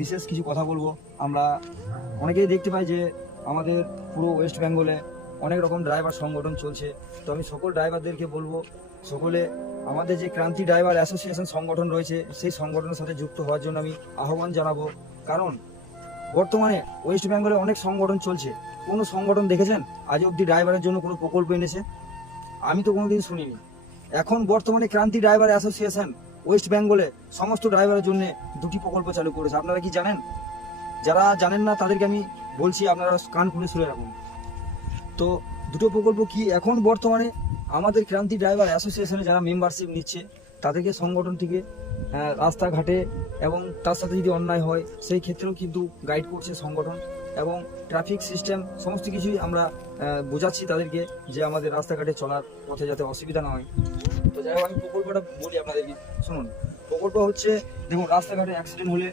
বিশেষ কিছু কথা বলব। আমরা অনেকেই দেখতে পাই যে আমাদের পুরো ওয়েস্ট বেঙ্গলে অনেক রকম ড্রাইভার সংগঠন চলছে। তো আমি সকল ড্রাইভারদেরকে বলব, সকলে আমাদের যে ক্রান্তি ড্রাইভার অ্যাসোসিয়েশন সংগঠন রয়েছে, সেই সংগঠনের সাথে যুক্ত হওয়ার জন্য আমি আহ্বান জানাব। কারণ বর্তমানে ওয়েস্ট বেঙ্গলে অনেক সংগঠন চলছে। কোনো সংগঠন দেখেছেন? আজ অব্দি ড্রাইভারের জন্য কোনো প্রকল্প এনেছে? আমি তো কোনোদিন শুনিনি। এখন বর্তমানে ক্রান্তি ড্রাইভার অ্যাসোসিয়েশন ওয়েস্ট বেঙ্গলে সমস্ত ড্রাইভারের জন্য দুটি প্রকল্প চালু করেছে। আপনারা কি জানেন? যারা জানেন না, তাদেরকে আমি বলছি, আপনারা কান খুলে শুনে রাখুন। তো দুটো প্রকল্প কি এখন বর্তমানে আমাদের ক্রান্তি ড্রাইভার অ্যাসোসিয়েশনে যারা মেম্বারশিপ নিচ্ছে, তাদেরকে সংগঠন থেকে রাস্তাঘাটে এবং তার সাথে যদি অন্যায় হয়, সেই ক্ষেত্রেও কিন্তু গাইড করছে সংগঠন এবং ট্রাফিক সিস্টেম সমস্ত কিছুই আমরা বোঝাচ্ছি তাদেরকে যে আমাদের রাস্তাঘাটে চলার পথে যাতে অসুবিধা না হয়। তো যাই হোক, আমি প্রকল্পটা বলি আপনাদেরকে। শুনুন, প্রকল্প হচ্ছে, দেখুন, রাস্তাঘাটে অ্যাক্সিডেন্ট হলে